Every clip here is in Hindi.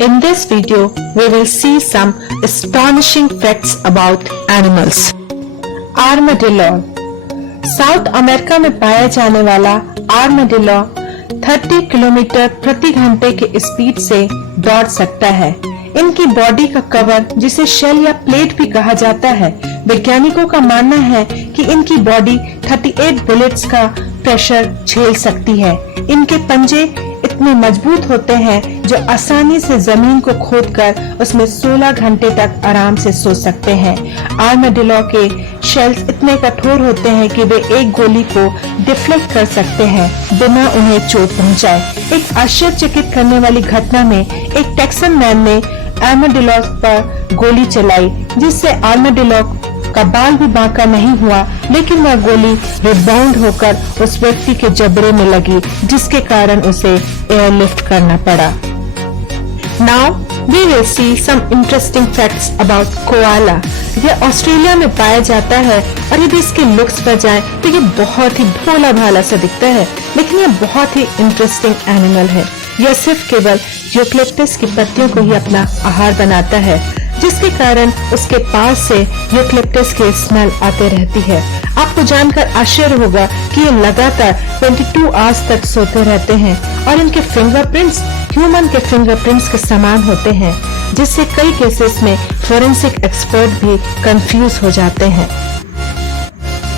In this video, we will see some astonishing facts about animals. Armadillo. South America में पाया जाने वाला आर्माडिलो 30 किलोमीटर प्रति घंटे के स्पीड से दौड़ सकता है। इनकी बॉडी का कवर, जिसे शेल या प्लेट भी कहा जाता है, वैज्ञानिकों का मानना है कि इनकी बॉडी 38 बुलेट्स का प्रेशर झेल सकती है। इनके पंजे इतने मजबूत होते हैं जो आसानी से जमीन को खोदकर उसमें 16 घंटे तक आराम से सो सकते हैं। आर्माडिलो के शेल्स इतने कठोर होते हैं कि वे एक गोली को डिफ्लेक्ट कर सकते हैं बिना उन्हें चोट पहुंचाए। एक आश्चर्यचकित करने वाली घटना में एक टेक्सन मैन ने आर्माडिलो पर गोली चलाई, जिससे आर्माडिलो का बाल भी बांका नहीं हुआ, लेकिन वह गोली रिबाउंड होकर उस व्यक्ति के जबड़े में लगी, जिसके कारण उसे एयरलिफ्ट करना पड़ा। Now we will see some interesting facts about koala. यह ऑस्ट्रेलिया में पाया जाता है और यदि इसके लुक्स पर जाएं तो ये बहुत ही भोला भाला सा दिखता है, लेकिन यह बहुत ही इंटरेस्टिंग एनिमल है। यह सिर्फ केवल यूकेलिप्टस की पत्तियों को ही अपना आहार बनाता है, जिसके कारण उसके पास से यूकेलिप्टस की स्मेल आते रहती है। आपको जानकर आश्चर्य होगा कि ये लगातार 22 आवर्स तक सोते रहते हैं और इनके फिंगरप्रिंट्स ह्यूमन के फिंगरप्रिंट्स के समान होते हैं, जिससे कई केसेस में फोरेंसिक एक्सपर्ट भी कंफ्यूज हो जाते हैं।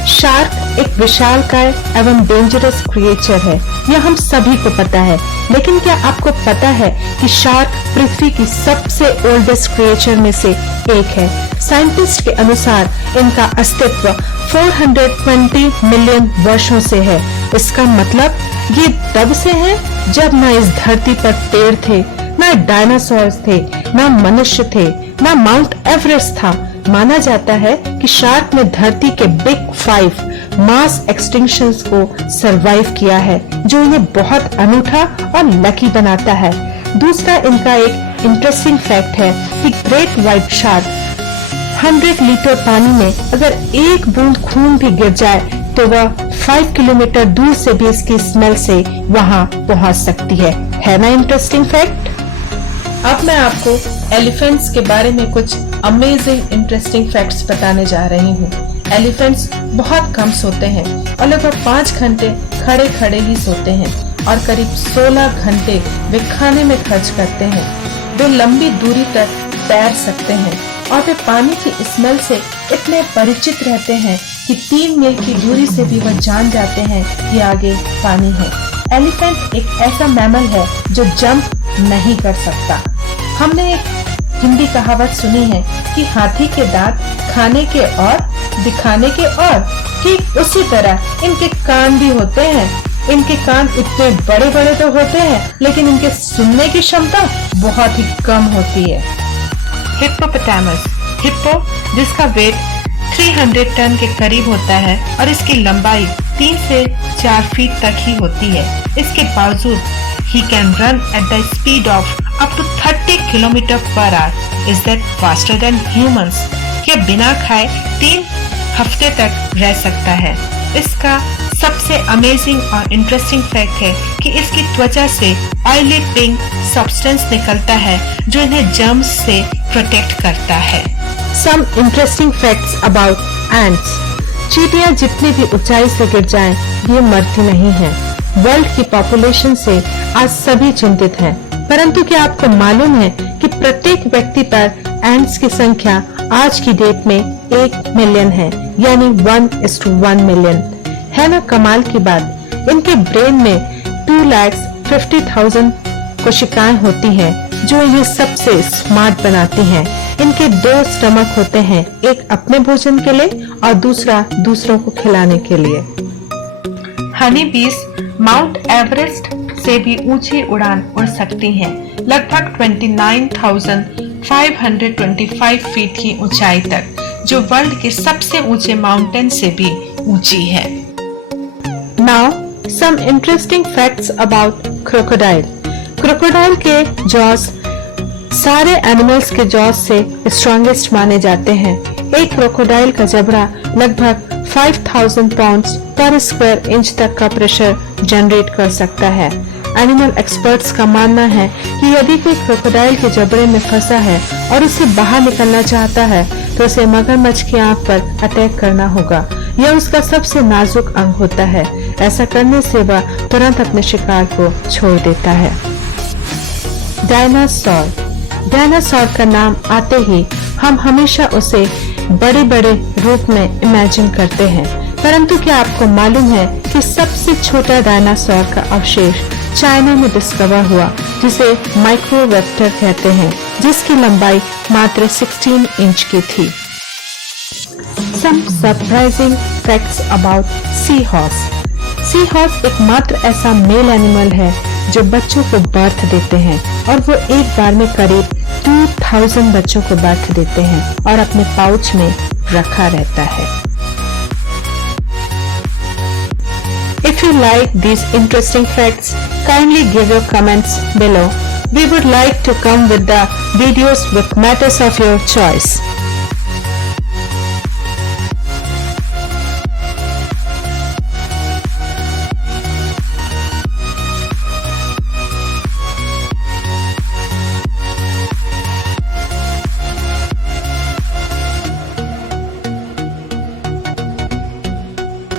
शार्क एक विशालकाय एवं डेंजरस क्रिएचर है, यह हम सभी को पता है, लेकिन क्या आपको पता है कि शार्क पृथ्वी की सबसे ओल्डेस्ट क्रिएचर में से एक है। साइंटिस्ट के अनुसार इनका अस्तित्व 420 मिलियन वर्षों से है। इसका मतलब ये तब से है जब न इस धरती पर पेड़ थे, न डायनासोर्स थे, न मनुष्य थे, न माउंट एवरेस्ट था। माना जाता है कि शार्क ने धरती के बिग 5 मास एक्सटिंक्शंस को सरवाइव किया है, जो इन्हें बहुत अनूठा और लकी बनाता है। दूसरा इनका एक इंटरेस्टिंग फैक्ट है कि ग्रेट व्हाइट शार्क 100 लीटर पानी में अगर एक बूंद खून भी गिर जाए तो वह 5 किलोमीटर दूर से भी इसकी स्मेल से वहां पहुंच सकती है ना इंटरेस्टिंग फैक्ट। अब मैं आपको एलिफेंट्स के बारे में कुछ अमेजिंग इंटरेस्टिंग फैक्ट्स बताने जा रही हूँ। एलिफेंट्स बहुत कम सोते हैं और लगभग 5 घंटे खड़े खड़े ही सोते हैं और करीब 16 घंटे वे खाने में खर्च करते हैं। वे लंबी दूरी तक तैर सकते हैं और वे पानी की स्मेल से इतने परिचित रहते हैं कि 3 मील की दूरी से भी वह जान जाते हैं कि आगे पानी है। एलिफेंट एक ऐसा मैमल है जो जंप नहीं कर सकता। हमने एक हिंदी कहावत सुनी है कि हाथी के दांत खाने के और दिखाने के और, ठीक उसी तरह इनके कान भी होते हैं। इनके कान इतने बड़े बड़े तो होते हैं, लेकिन इनके सुनने की क्षमता बहुत ही कम होती है। हिप्पोपोटामस, हिप्पो जिसका वेट 300 टन के करीब होता है और इसकी लंबाई 3 से 4 फीट तक ही होती है। इसके बावजूद he can run at the speed of up to 30 km per hour. Is that faster than humans? यह बिना खाए 3 हफ्ते तक रह सकता है। इसका सबसे अमेजिंग और इंटरेस्टिंग फैक्ट है कि इसकी त्वचा से ऑयली पिंक सब्सटेंस निकलता है जो इन्हें जर्म्स से प्रोटेक्ट करता है। Some interesting facts about ants. चींटियां जितनी भी ऊंचाई से गिर जाएं, ये मरती नहीं हैं। वर्ल्ड की पॉपुलेशन से आज सभी चिंतित हैं, परंतु क्या आपको मालूम है कि प्रत्येक व्यक्ति पर एंट्स की संख्या आज की डेट में 1 मिलियन है, यानी 1:1 मिलियन। है ना कमाल की बात। इनके ब्रेन में 2,50,000 कोशिकाएं होती हैं, जो इन्हें सबसे स्मार्ट बनाती हैं। इनके 2 स्टमक होते हैं, एक अपने भोजन के लिए और दूसरा दूसरों को खिलाने के लिए। हनी बीज माउंट एवरेस्ट से भी ऊंची उड़ान उड़ सकती हैं, लगभग 29,525 फीट की ऊंचाई तक, जो वर्ल्ड के सबसे ऊंचे माउंटेन से भी ऊंची है। Now some interesting facts about crocodile. Crocodile के जॉस सारे एनिमल्स के जॉस से स्ट्रॉन्गेस्ट माने जाते हैं। एक क्रोकोडाइल का जबड़ा लगभग 5,000 पाउंड्स पर स्क्वायर इंच तक का प्रेशर जनरेट कर सकता है। एनिमल एक्सपर्ट्स का मानना है कि यदि कोई क्रोकोडाइल के जबड़े में फंसा है और उसे बाहर निकलना चाहता है तो उसे मगरमच्छ की आंख पर अटैक करना होगा। यह उसका सबसे नाजुक अंग होता है। ऐसा करने से वह तुरंत अपने शिकार को छोड़ देता है। डायनासोर। डायनासोर का नाम आते ही हम हमेशा उसे बड़े बड़े रूप में इमेजिन करते हैं, परंतु क्या आपको मालूम है कि सबसे छोटा डायनासोर का अवशेष चाइना में डिस्कवर हुआ, जिसे माइक्रोवेप्टर कहते हैं, जिसकी लंबाई मात्र 16 इंच की थी। Some surprising facts about seahorse. Seahorse एकमात्र ऐसा मेल एनिमल है जो बच्चों को बर्थ देते हैं और वो एक बार में करीब 2000 बच्चों को बर्थ देते हैं और अपने पाउच में रखा रहता है। If you like these interesting facts, kindly give your comments below. We would like to come with the videos with matters of your choice.